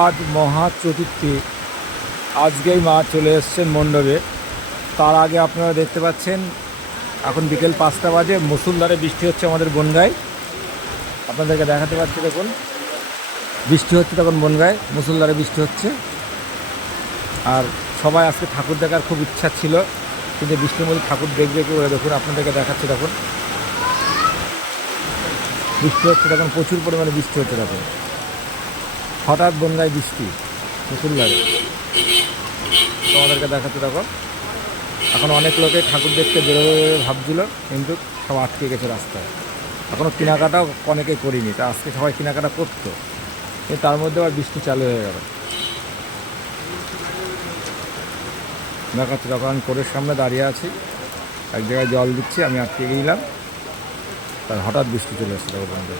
আজ মহা চতুর্থী। আজকেই মা চলে এসছেন মণ্ডপে। তার আগে আপনারা দেখতে পাচ্ছেন এখন বিকেল 5টা বাজে, মুষলধারে বৃষ্টি হচ্ছে আমাদের বনগাঁয়। আপনাদেরকে দেখাতে পাচ্ছি, দেখুন বৃষ্টি হচ্ছে, তখন বনগাঁয় মুষলধারে বৃষ্টি হচ্ছে। আর সবাই আজকে ঠাকুর দেখার খুব ইচ্ছা ছিল, কিন্তু বৃষ্টির মধ্যে ঠাকুর দেখবে কি করে। দেখুন আপনাদেরকে দেখাচ্ছি, দেখুন বৃষ্টি হচ্ছে, তখন প্রচুর পরিমাণে বৃষ্টি হচ্ছে। দেখুন হঠাৎ বনগাঁয় বৃষ্টি মুষলধারে। তোমাদেরকে দেখাচ্ছি, দেখো এখন অনেক লোকে ঠাকুর দেখতে বেরোবে ভাবছিল, কিন্তু সব আটকে গেছে রাস্তায়। এখনও কেনাকাটাও অনেকে করিনি, তা আজকে সবাই কেনাকাটা করতো, কিন্তু তার মধ্যে আবার বৃষ্টি চালু হয়ে গেল। দেখাচ্ছি, তখন আমি কোরের সামনে দাঁড়িয়ে আছি, এক জায়গায় জল দিচ্ছি, আমি আটকে গেলাম, তার হঠাৎ বৃষ্টি চলে এসেছে। দেখো বন্ধু।